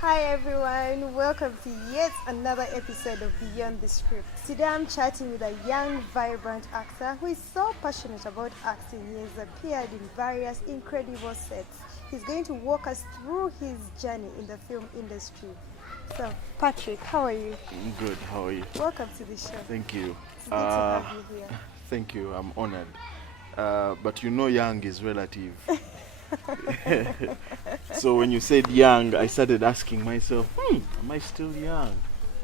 Hi everyone, welcome to yet another episode of Beyond the Script. Today I'm chatting with a young, vibrant actor who is so passionate about acting. He has appeared in various incredible sets. He's going to walk us through his journey in the film industry. So, Patrick, how are you? I'm good, how are you? Welcome to the show. Thank you. It's good to have you here. Thank you, I'm honored. But you know young is relative. So when you said young, I started asking myself, am I still young?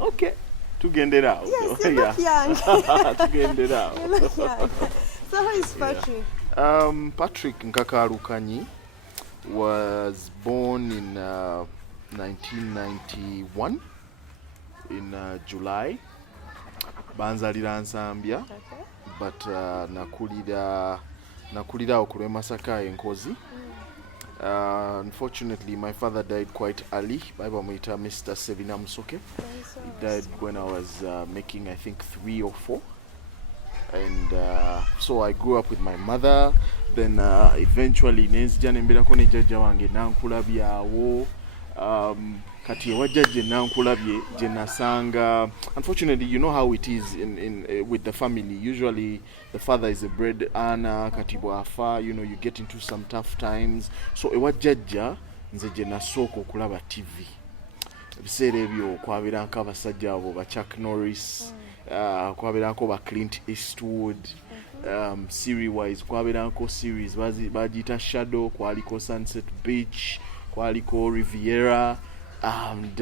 Okay, to get it out. Yes, you look young. To get it out. You look young. So who is Patrick? Patriq Nkakalukanyi was born in 1991 in July. Banzalira Nsambya, Okay. but nakulira okulwe Masaka enkozi. Unfortunately, my father died quite early. Baibamuita Mr. Sevina Musoke. He died when I was making, I think, 3 or 4. And so I grew up with my mother. Then eventually, nenzija nembeerako ne jjajja wange nankulabyawo. Kati wajjajja nankulabye gye nasanga. Unfortunately, you know how it is with the family. Usually the father is a bread earner, kati bwafa, you know, you get into some tough times. So ewajjajja nze gye nasooka okulaba TV. Ebiseera ebyo kwabeeranko abasajja abo ba Chuck Norris, kwabeeranko ba Clint Eastwood, series wise kwabeeranko series bagiyita Shadow, kwaliko Sunset Beach, kwaliko Riviera, and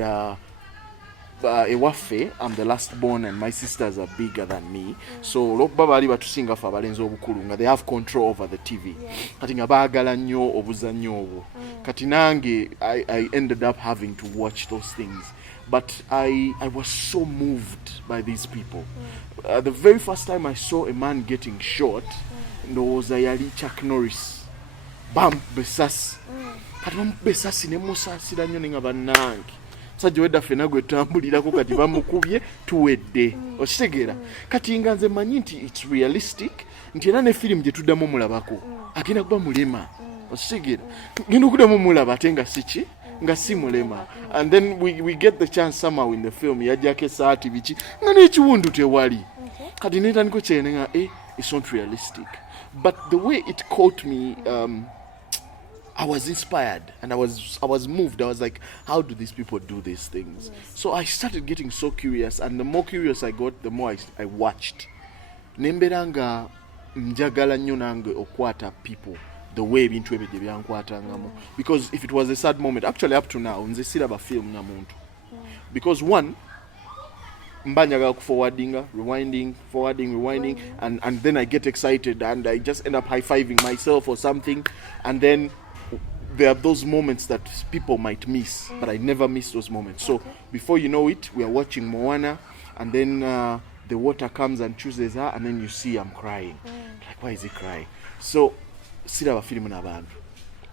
ewaffe, I'm the last born and my sisters are bigger than me. So olwokuba baali batusinga ffe abalenzi obukulu nga they have control over the TV. Kati nga baagala nnyo obuzannyo obwo. Kati nange I ended up having to watch those things. But I was so moved by these people. The very first time I saw a man getting shot, ndowooza yali Chuck Norris. Bam, besasi. Kati besasi ne musaasira nnyo nga bannange. Sajja wedda ffenna gwe tambulirako kati bamukubye tuwedde. Okitegeera? Kati nga nze manyi nti it's realistic, nti era ne firimu gye tuddamu mulabako agenda kuba mulema. Okitegeera? Genda okuddamu mulaba ate nga siki? Nga si mulema. And then we get the chance somehow in the film yajjako esaati biki nga n'ekiwundu tewali. Kati netandiko kyene nga it's not realistic. But the way it caught me, I was inspired and I was moved. I was like, how do these people do these things? Yes. So I started getting so curious, and the more curious I got, the more I watched. Nemberanga njagala nnyo nange okwata people the way ebintu ebyo gye byankwatangamu. Because if it was a sad moment, actually up to now, nze siraba film na muntu. Because one, mba njagala forwarding, rewinding, and then I get excited and I just end up high-fiving myself or something, and then there are those moments that people might miss, but I never miss those moments. So before you know it, we are watching Moana, and then the water comes and chooses her, and then you see I'm crying. Like, why is he crying? So siraba film n'abantu.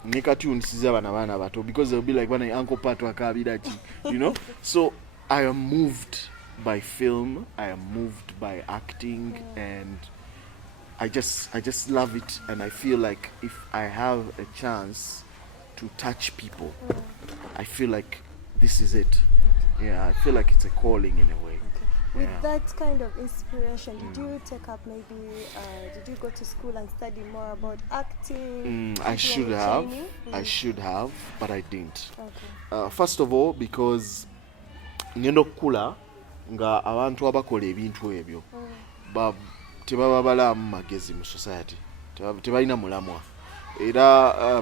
Ne cartoon sizaba n'abaana bato, because they'll be like, when Uncle Pat wakabira chi, you know. So I am moved by film. I am moved by acting, and I just love it. And I feel like if I have a chance to touch people, I feel like this is it. Yeah, I feel like it's a calling in a way. With that kind of inspiration, did you take up maybe, did you go to school and study more about acting? I should have, but I didn't. First of all, because ngendo kula nga abantu abakola ebintu ebyo tebaba balamu magezi mu society, tebalina mulamwa era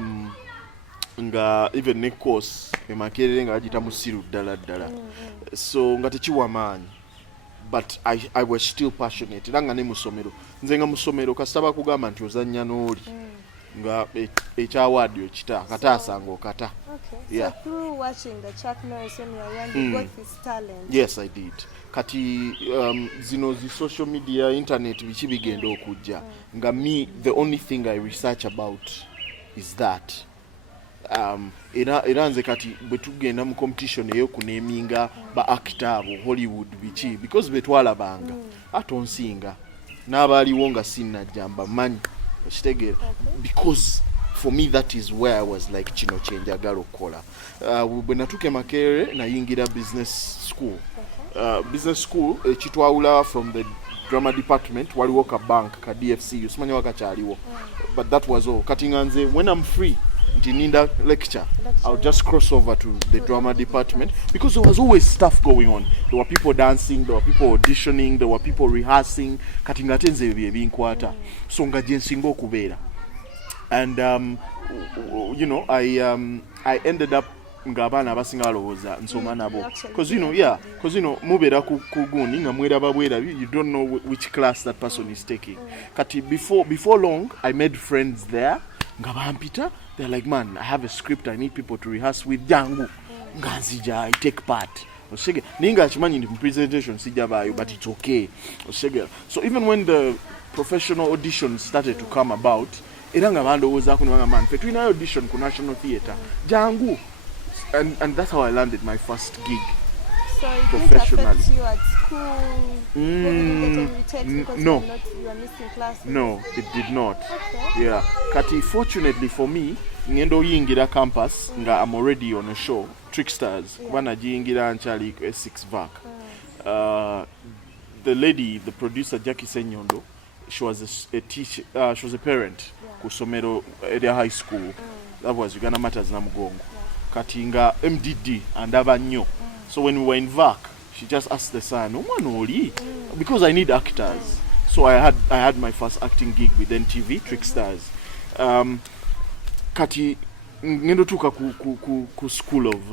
nga even ne course emakerere nga agita musiru ddala. So nga tekiwa maanyi, but I was still passionate. Era nga ne musomero nze nga musomero kasitaba kugamba nti ozannya n'oli nga ekyawaadi okita kataasa ng'okata. So through watching the Chuck Norris when you were young, you got this talent. Yes, I did. Kati zino zi social media, internet biki bigenda okujja. Nga me, the only thing I research about is that. Era nze kati bwe tugenda mu competition ey'okuneeminga ba actor abo Hollywood biki, because betwalabanga atonsinga n'abaaliwo nga sinnajjamba manyi okitegeera, because for me that is where I was like kino kyenjagala okukola. Bwe natuuka Makerere nayingira business school. Business school kitwawula from the drama department waliwo ka bank ka DFC usimanya wakakyaliwo, but that was all. Kati nganze when I'm free nti ninda lecture, I'll just cross over to the drama department because there was always stuff going on. There were people dancing, there were people auditioning, there were people rehearsing. Kati ngatenze ebinkwata so nga jensingo okubeera. And you know, I ended up ngabana abasinga alowooza nsoma nabo because you know mubeera ku gundi nga mweraba bwerabi, you don't know which class that person is taking. Kati before long I made friends there nga bampita, they're like, man, I have a script I need people to rehearse with, jangu nganzija, I take part. Osege ninga akimanyi ndi presentation sijabayo, but it's okay. Osege, so even when the professional auditions started to come about, era nga bandowooza kunanga, man, fe tulina audition ku National Theatre, jangu. And that's how I landed my first gig. So it professionally. didn't affect you at school? No. You were missing classes? No, it did not. Okay. Yeah. Kati, fortunately for me, ngendo yingira campus, nga I'm already on a show, Tricksters. Kubana jiyingira nchali S6 VAC. The lady, the producer, Jackie Senyondo, she was a teacher, she was a parent, kusomero area high school. That was Uganda Matters Namugongo. Katinga MDD and Avanyo. So when we were in VAC, she just asked the son, because I need actors. So I had my first acting gig with NTV, Tricksters. Kati ngendo tuka ku school of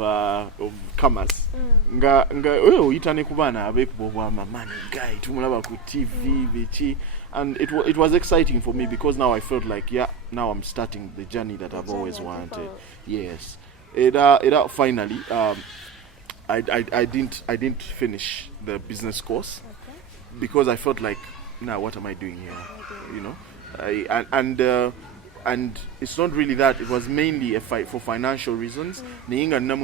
commerce. Nga itane kubana abekubo bwa man guy tumulaba ku TV bichi, and it was exciting for me because now I felt like now I'm starting the journey that I've always wanted. Yes. Finally, I didn't finish the business course because I felt like, now what am I doing here? You know, and it's not really that. It was mainly a fight for financial reasons. I'm not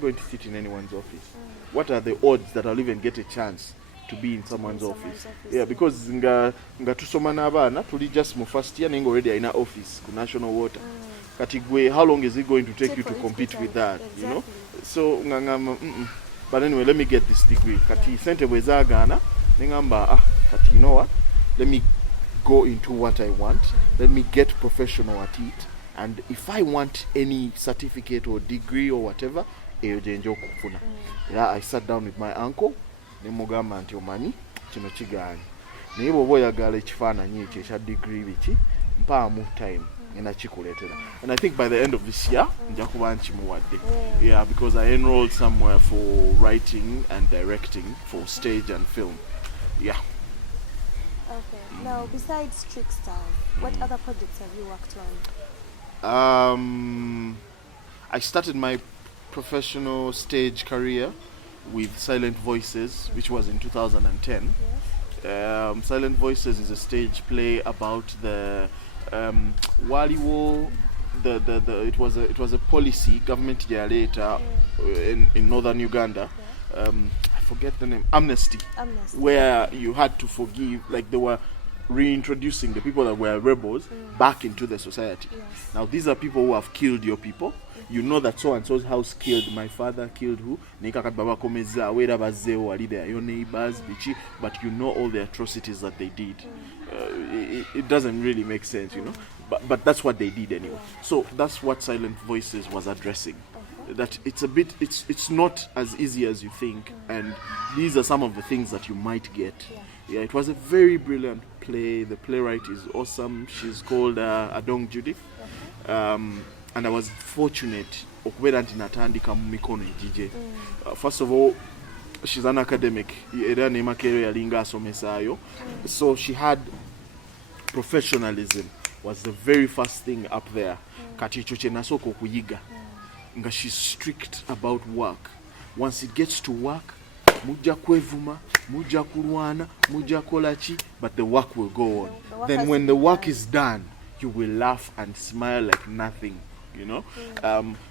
going to sit in anyone's office. What are the odds that I'll even get a chance to be in someone's office? Yeah, because nga tusoma n'abaana tuli just mu first year nenga already in office ku National Water. Katigwe, how long is it going to take you to compete with that? Exactly. You know? So but anyway, let me get this degree. Kati sente bwezagana ningamba kati, you know what? Let me go into what I want. Let me get professional at it. And if I want any certificate or degree or whatever, I sat down with my uncle. Nemugamba nti omani kino kiganye. Naye bw'oba oyagala ekifaananyi ekyo ekya degree biki mpaamu time. And I think by the end of this year, yeah, because I enrolled somewhere for writing and directing for stage and film. Yeah. Okay. Now, besides Tricksters, what other projects have you worked on? I started my professional stage career with Silent Voices, which was in 2010. Yes. Silent Voices is a stage play about the waliwo it was a policy government year later in northern Uganda. I forget the name, amnesty, where you had to forgive, like they were reintroducing the people that were rebels back into the society. Yes. Now these are people who have killed your people. You know that so and so's house killed my father, killed who? Your neighbors, but you know all the atrocities that they did. It doesn't really make sense, you know. But that's what they did anyway. So that's what Silent Voices was addressing. That it's not as easy as you think, and these are some of the things that you might get. Yeah, it was a very brilliant play. The playwright is awesome. She's called Adongo Judith. And I was fortunate okubeera nti natandika mu mikono ejije. First of all, she's an academic. Era ne Makerere yalinga asomesaayo. So she had professionalism was the very first thing up there. Kati icho kye nasooka okuyiga. Nga she's strict about work. Once it gets to work, mujja kwevuma, mujja kulwana, mujja kolaki, but the work will go on. Then when the work is done, you will laugh and smile like nothing. You know,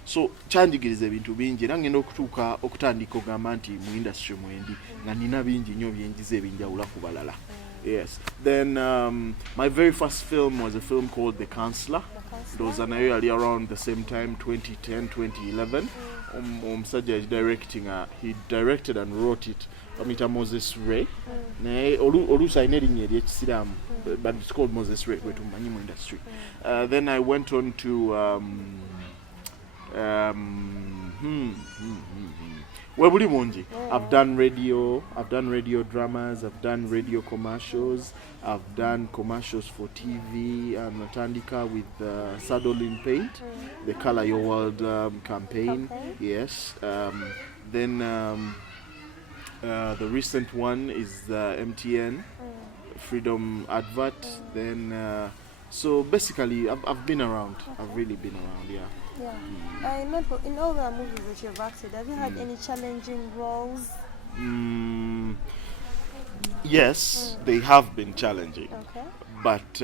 so chanjigiriza ebintu bingi era ngenda okutuuka okutandika ogamba nti mu industry mwendi nga nina bingi nnyo byenjiza ebinjawula ku balala. Yes. Then my very first film was a film called The Counselor. It was an early around the same time, 2010, 2011. Omusajja is directing. He directed and wrote it. Amita Moses Ray. Olusa inerinye eryekisiramu, but it's called Moses Ray. We're tumanyi mu industry. Then I went on to I've done radio dramas, I've done radio commercials, I've done commercials for TV and Natandika with Saddle in Paint, the Color Your World campaign. Yes. Then the recent one is the MTN Freedom advert. Then so basically I've been around. I've really been around, yeah. In all the movies that you've acted, have you had any challenging roles? Yes, they have been challenging. Okay. But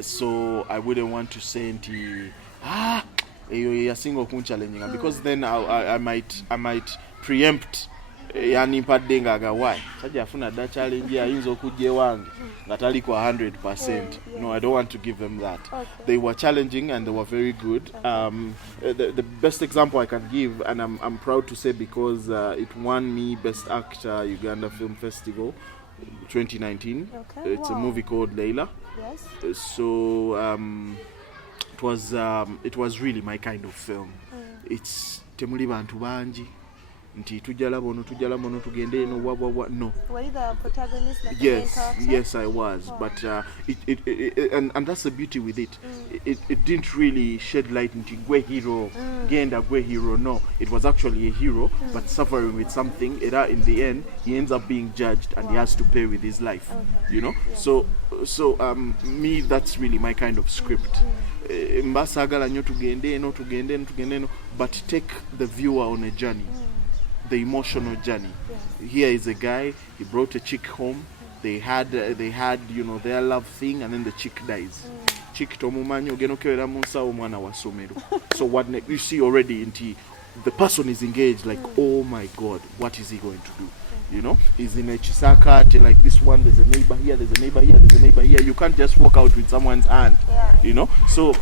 so I wouldn't want to say challenging, because then I might preempt yani mpadde ngaga why sajja afuna da challenge ayinza okujja ewange nga tali kwa 100%. No, I don't want to give them that. They were challenging and they were very good. The best example I can give, and I'm proud to say, because it won me Best Actor Uganda Film Festival 2019. It's a movie called Laila. Yes. So it was really my kind of film. It's temuli bantu banji nti tujala bono tugende eno wabwa no. Were you the protagonist? Yes, I was. But and that's the beauty with it. It didn't really shed light into gwe hero, genda gwe hero. No, it was actually a hero, but suffering with something. In the end, he ends up being judged and he has to pay with his life. You know. So me, that's really my kind of script. Mbasagala nyo tugende eno, but take the viewer on a journey. The emotional journey. Here is a guy, he brought a chick home. They had their love thing, and then the chick dies. Chick tomumanyo genokera munsa omwana wa somero. So what you see already the person is engaged, like, oh my God, what is he going to do? You know, he's in a chisaka like this one, there's a neighbor here, there's a neighbor here, there's a neighbor here. You can't just walk out with someone's hand. You know? So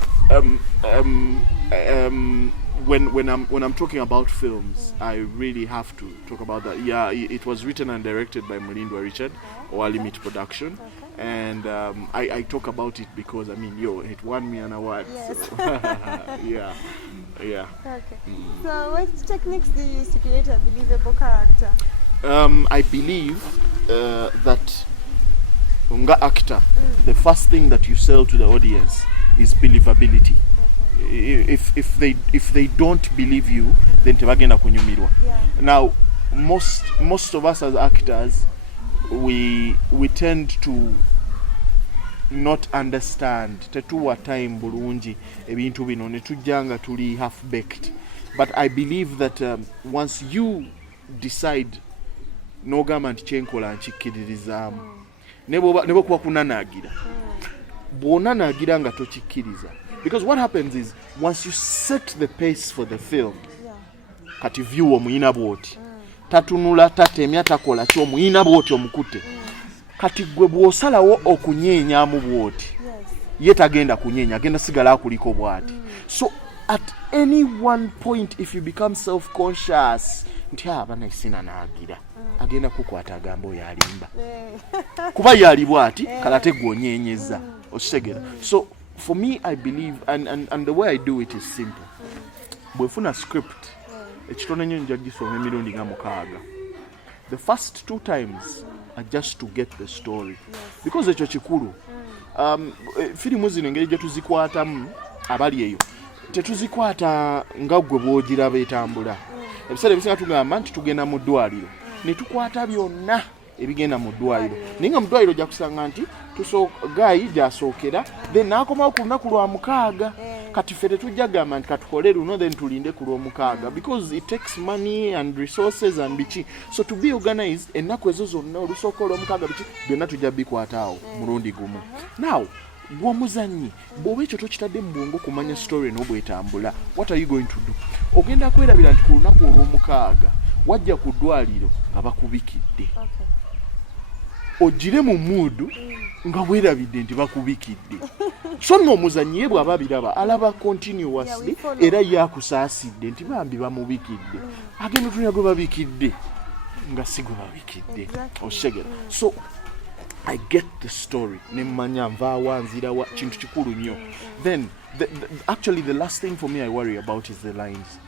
when I'm talking about films, I really have to talk about that. Yeah, it was written and directed by Mulindwa Richard, or Limit Production, and I talk about it because it won me an award. Yes. So. Yeah. Okay. So what techniques do you use to create a believable character? I believe that unga actor, the first thing that you sell to the audience is believability. If they don't believe you, then tebagenda kunyumirwa. Now most of us as actors, we tend to not understand tetuwa time bulungi ebintu bino ne tujjanga tuli half baked. But I believe that once you decide n'ogamba nti kyenkola nkikkiririzaamu ne bw'okuba kunanaagira bw'onanaagira nga tokikkiriza. Because what happens is, once you set the pace for the film, kati view omuyina bwoti tatunula tatemya takola kyo omuyina bwoti omukute kati gwe bw'osalawo okunyeenyaamu bwoti ye tagenda kunyeenya, agenda sigala akuliko bwati. So at any one point, if you become self-conscious nti abana isina naagira agenda kukwata agamba oyo alimba kuba yali bwati kalate gwonyeenyeza okitegera. So for me, I believe, and the way I do it is simple. Bwefuna script, ekitone nnyo nja gisoma emirundi nga 6. The first 2 times are just to get the story, because ekyo kikulu. Firimu zino engeri gye tuzikwatamu abali eyo tetuzikwata nga gwe bw'ogiraba etambula. Ebiseera ebisinga tugamba nti tugenda mu ddwaliro ne tukwata byonna ebigenda mu ddwaliro, naye nga mu ddwaliro ojja kusanga nti gayi gyasookera then n'akomawo ku lunaku lwa 6. Kati ffe tetujja gamba nti katukole luno then tulinde ku lw'omukaaga, because it takes money and resources and biki. So to be organized, ennaku ezo zonna olusooka olw'omukaaga biki byonna tujja bikwata awo mulundi gumu. Now bw'omuzannyi bw'oba ekyo tokitadde mu bwongo kumanya story n'obwetambula, what are you going to do? Ogenda kwerabira nti ku lunaku olw'omukaaga wajja ku ddwaliro abakubikidde ogire mu mood nga weerabidde nti bakubikidde so nno omuzannyi ye bw'aba biraba alaba continuously era yakusaasidde nti bambi bamubikidde agenda otunya gwe babikidde nga si gwe babikidde oshegera so I get the story nemmanya nvaawa nzirawa kintu kikulu nnyo then actually the last thing for me I worry about is the lines.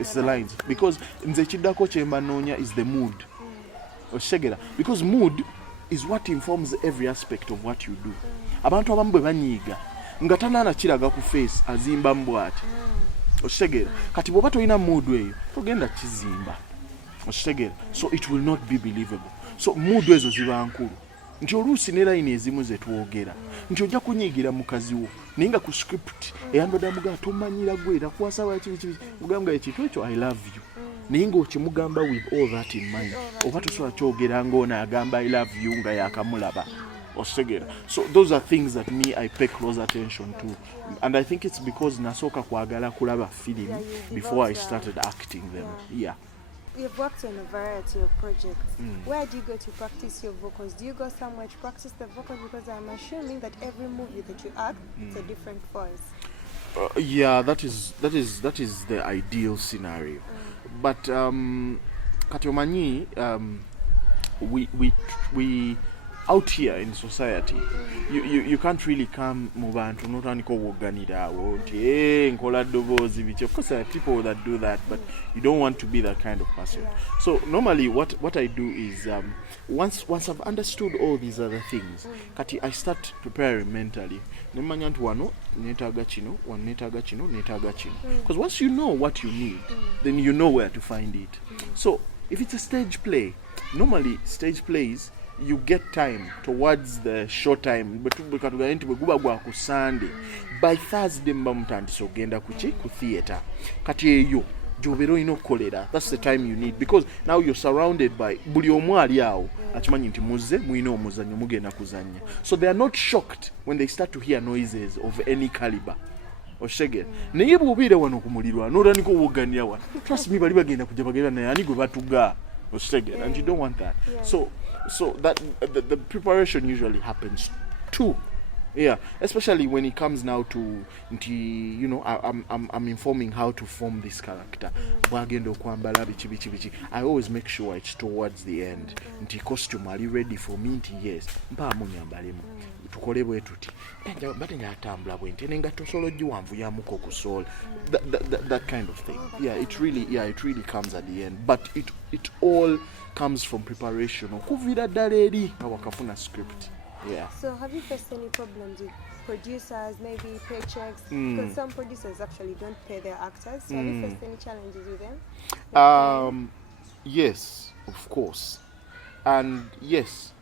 It's the lines because nze ekiddako kyemba noonya is the mood oshegera because mood is what informs every aspect of what you do. Abantu abamu bwe banyiiga nga tanaana kiraga ku face azimba mbwati oshegera kati bw'oba tolina mood eyo togenda kizimba oshegera so it will not be believable so mood ezo ziba nkulu nti oluusi ne line ezimu ze twogera nti ojja kunyiigira mukazi wo naye nga ku script eyambadde amugaa tomanyira gwe era kwasaba kibi mugamba ekintu ekyo I love you naye ng'okimugamba with all that in mind oba tosobola kyogera ng'ono agamba I love you nga yakamulaba osegera so those are things that me I pay close attention to and I think it's because nasooka kwagala kulaba film before I started acting them. You've worked on a variety of projects. Where do you go to practice your vocals? Do you go somewhere to practice the vocals? Because I'm assuming that every movie that you act, it's a different voice. Yeah, that is the ideal scenario. But Katomanyi, we out here in society, you can't really come mubantu notaniko woganira nti nkola dobozi bichi. Of course there are people that do that, but you don't want to be that kind of person. So normally what I do is once I've understood all these other things, kati I start preparing mentally. Nemanya nti wano netaga kino, wano netaga kino, netaga kino. Because once you know what you need, then you know where to find it. So if it's a stage play, normally stage plays you get time towards the show time but nti bweguba gwa ku Sunday by Thursday mba mutandise ogenda ku theatre kati eyo gy'obeera olina okukolera. That's the time you need because now you're surrounded by buli omu ali awo akimanyi nti muzze mulina omuzannyo mugenda kuzannya so they are not shocked when they start to hear noises of any caliber oshegera naye bw'obeera wano ku mulirwa n'olaniko woganira wano trust me bali bagenda kujja bagenda naye ani gwe batuga oshegera and you don't want that. So that the preparation usually happens too. Yeah, especially when it comes now to you know I'm informing how to form this character. I always make sure it's towards the end. Nti costume are you ready for me? Nti yes. Mpa munyambalemu. Tukole bwe tuti. Batenga atambula bwente nenga tosolo jiwanvu ya muko ku soul. That kind of thing. It really comes at the end. But it all comes from preparation. Okuvira ddala eri awakafuna script. Yeah. So have you faced any problems with producers, maybe paychecks? Because some producers actually don't pay their actors. So have you faced any challenges with them? Yes, of course. And yes,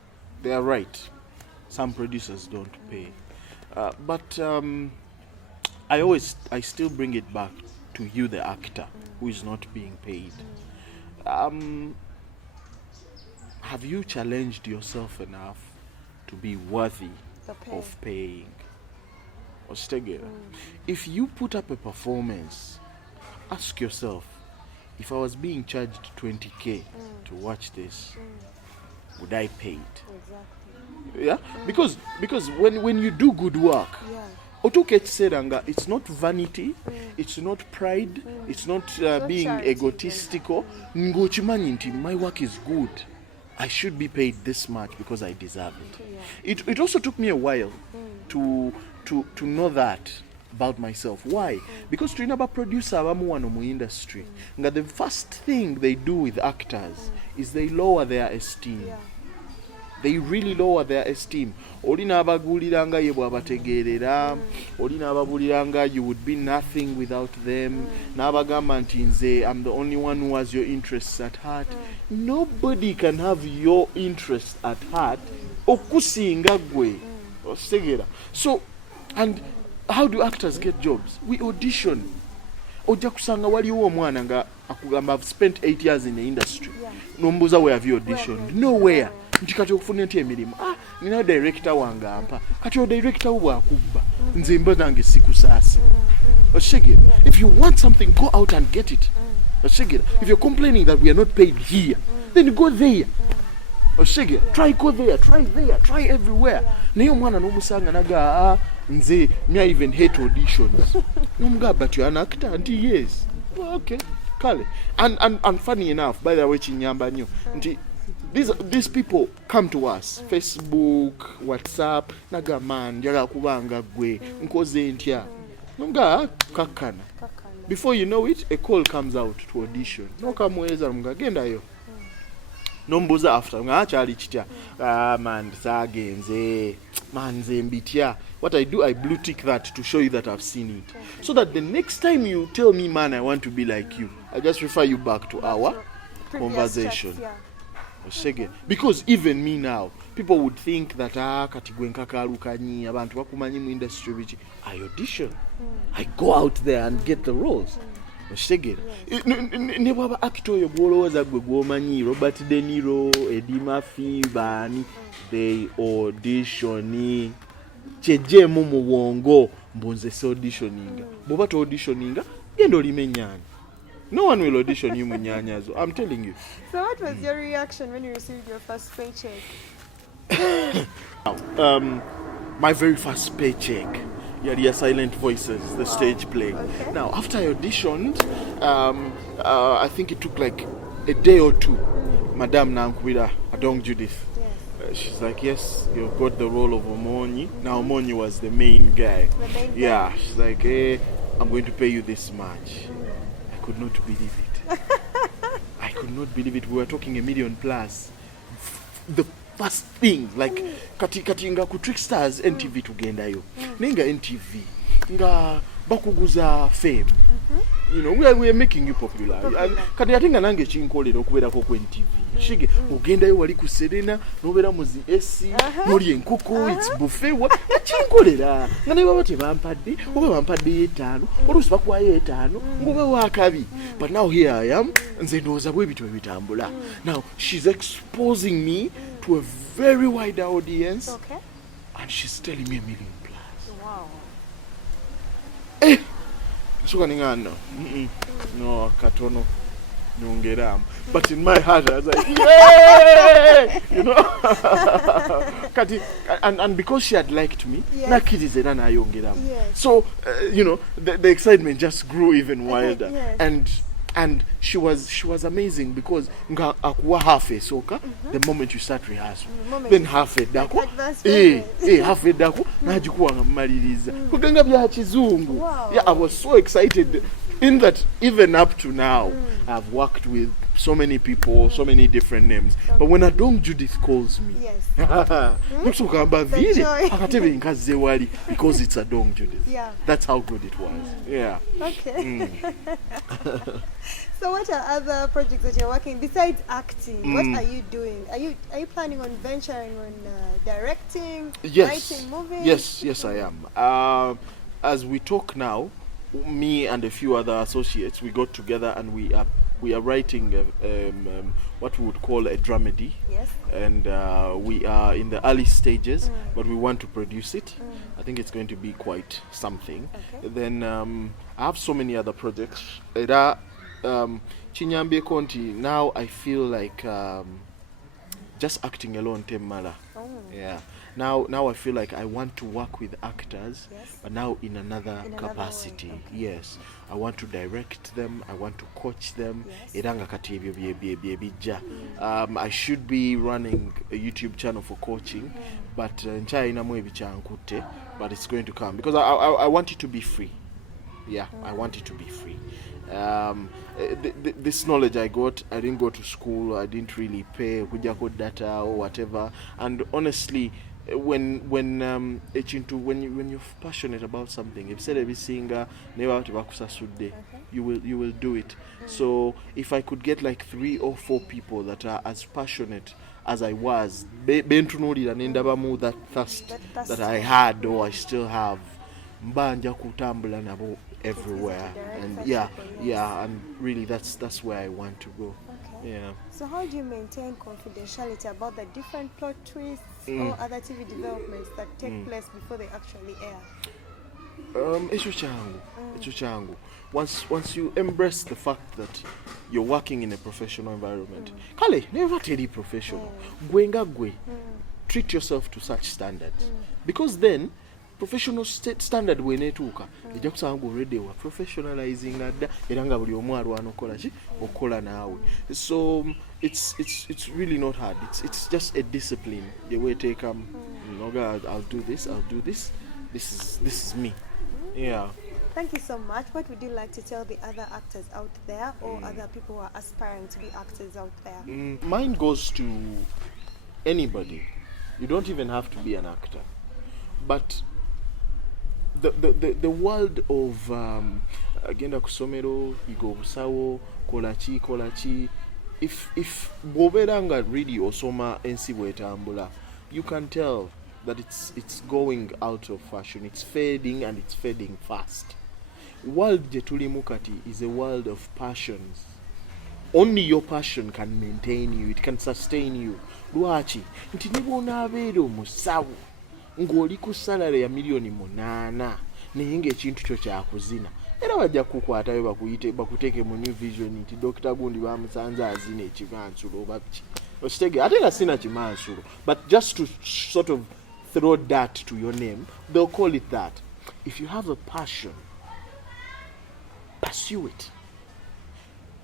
they are right. Some producers don't pay. But I still bring it back to you, the actor, who is not being paid. Have you challenged yourself enough to be worthy of paying? If you put up a performance, ask yourself, if I was being charged 20k to watch this, would I pay it? Exactly. Yeah? Because when you do good work, it's not vanity, it's not pride, it's not being egotistical. My work is good. I should be paid this much because I deserve it. It also took me a while to know that about myself. Why? Because to another producer abamu industry, the first thing they do with actors is they lower their esteem. They really lower their esteem. Olina abaguliranga yebwa bategerera, olina ababuliranga you would be nothing without them. Nabagamba nti nze I'm the only one who has your interests at heart. Nobody can have your interests at heart okusinga gwe. Osegera. So, and how do actors get jobs? We audition. Ojja kusanga waliwo omwana nga akugamba I've spent 8 years in the industry. Nombuza where have you auditioned? Nowhere. Nti kati okufuna enti emirimu nina director wange ampa kati o director bwakubba nze mba nange sikusaasi oshege if you want something go out and get it Oshigira. If you're complaining that we are not paid here, then you go there. Oshigira. Try go there, try everywhere. Nayo mwana n'omusanga naga nze me I even hate auditions. Nomga but you're an actor until yes. Well, okay. Kale. And funny enough, by the way, Chinyamba nyo. These people come to us, Facebook, WhatsApp, naga man, yaga kubanga gwe, nkoze ntya. Nomga kakana. Before you know it, a call comes out to audition. No kamweza mga genda yo. Nombuza after nga achali chitya. Man sagenze. Manze mbitya. What I do, I blue tick that to show you that I've seen it. So that the next time you tell me, man, I want to be like you, I just refer you back to our conversation. Because even me now, people would think that Patriq Nkakalukanyi, abantu bakumanyi mu industry which I audition. I go out there and get the roles. Ne bwaba actor yo gwolowooza gwe gwomanyi Robert De Niro, Eddie Murphy, bani they auditioning. Chejemu mu bwongo mbunze se auditioninga. Bwoba to auditioninga genda olimenyanya. No one will audition you munyanyazo. I'm telling you. So what was your reaction when you received your first paycheck? My very first paycheck. Yeah, Silent Voices, the stage play. Okay. Now, after I auditioned, I think it took like a day or two. Madame Nankwida, Adong Judith. Yes. She's like, yes, you've got the role of Omonyi. Now, Omonyi was the main guy. Yeah, she's like, hey, I'm going to pay you this much. I could not believe it. I could not believe it. We were talking $1 million plus. The first thing, like, kati nga ku Tricksters NTV tugenda yo. Nenga NTV. Nga bakuguza fame. You know, we are making you popular. Kati atinga nange chinkolera okubeera ko ku NTV. Shige ugenda yo wali ku Serena, nobera muzi AC, noli enkoko, it's buffet. Chinkolera. Nga ne baba tebampadde, oba bampadde 5, olusi bakwaye 5, ngobe wakabi. But now here I am, nze ndowooza bwe bitwe bitambula. Now, she's exposing me to a very wide audience. Okay. And she's telling me $1 million plus. Wow. No, katono. But in my heart, I was like, yeah! You know? and because she had liked me, Yes. so, you know, the excitement just grew even wilder. Yes. And she was amazing because nga akuwa half a soka the moment you start rehearsal. Then half a dako. Half a dako najikuwa ngamaliriza. Kuganga bya kizungu. Yeah, I was so excited in that even up to now I've worked with so many people, so many different names. But when Adong Judith calls me, yes. Because it's Adong Judith. Yeah. That's how good it was. Yeah. Okay. So what are other projects that you're working besides acting? What are you doing? Are you planning on venturing on directing, writing movies? Yes, I am. As we talk now, me and a few other associates, we got together and we are writing what we would call a dramedy. Yes. And we are in the early stages, but we want to produce it. I think it's going to be quite something. Okay. Then I have so many other projects. Chinyambe Konti, now I feel like just acting alone temala. Yeah. Now I feel like I want to work with actors, but now in another capacity. Okay. Yes. I want to direct them, I want to coach them. I should be running a YouTube channel for coaching, but it's going to come because I want it to be free. Yeah, I want it to be free. This knowledge I got, I didn't go to school, I didn't really pay kujako data or whatever, and honestly, when you're passionate about something, if every singer you will do it. So if I could get like 3 or 4 people that are as passionate as I was, that thirst that I had or I still have, mbanja kutambula nabo everywhere, and and really that's where I want to go. Yeah. So how do you maintain confidentiality about the different plot twists or other TV developments that take place before they actually air? ekyo kyangu. Once you embrace the fact that you're working in a professional environment, kale never teri professional. Gwe nga gwe, treat yourself to such standards, because then professional standard wenetuuka ejja kusanga nga already wa professionalizing adda era nga buli omu alwana okola naawe. So it's really not hard. It's just a discipline. The way take I'll do this. This is me. Yeah. Thank you so much. What would you like to tell the other actors out there, or other people who are aspiring to be actors out there? Mine goes to anybody. You don't even have to be an actor. But the world of agenda kusomero, igo busawo, kolachi, if boberanga really osoma ensi bwetambula, you can tell that it's going out of fashion. It's fading, and it's fading fast. World jetulimu kati is a world of passions. Only your passion can maintain you. It can sustain you. Lwaki nti niba onaabeera omusawo ng'oli ku salary ya miliyoni 8 naye ng'ekintu kyo kyakuzina, era bajja kukwatayo bakuteeke mu New Vision nti Dr. Gundi bamusanze azina ekimansulo oba ki okitege ate nga sina kimansulo, but just to sort of throw that to your name, they'll call it that. If you have a passion, pursue it.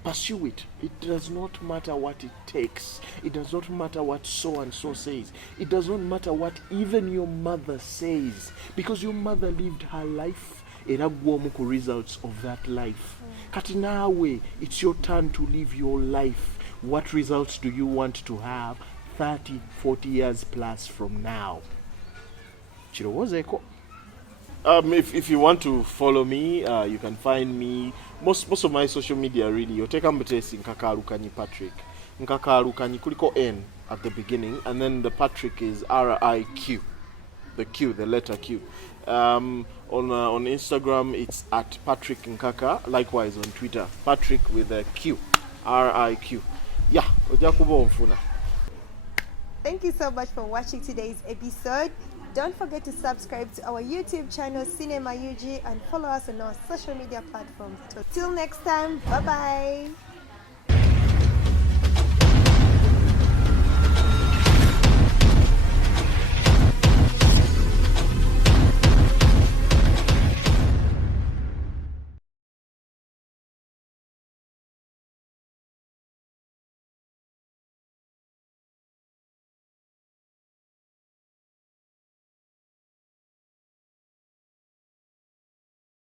Pursue it. It does not matter what it takes. It does not matter what so and so says. It does not matter what even your mother says, because your mother lived her life. Era gwe omu ku results of that life. Kati naawe, it's your turn to live your life. What results do you want to have 30, 40 years plus from now? Kirowoozeeko. If you want to follow me, you can find me most of my social media really. You take Nkakalukanyi Patrick. Nkakalukanyi kuliko N at the beginning, and then the Patrick is R-I-Q. The letter Q. On Instagram it's at Patriq Nkaka. Likewise on Twitter, Patrick with a Q, R-I-Q. Yeah, ojja kuba onfuna. Thank you so much for watching today's episode. Don't forget to subscribe to our YouTube channel CinemaUG and follow us on our social media platforms. So till next time, bye bye.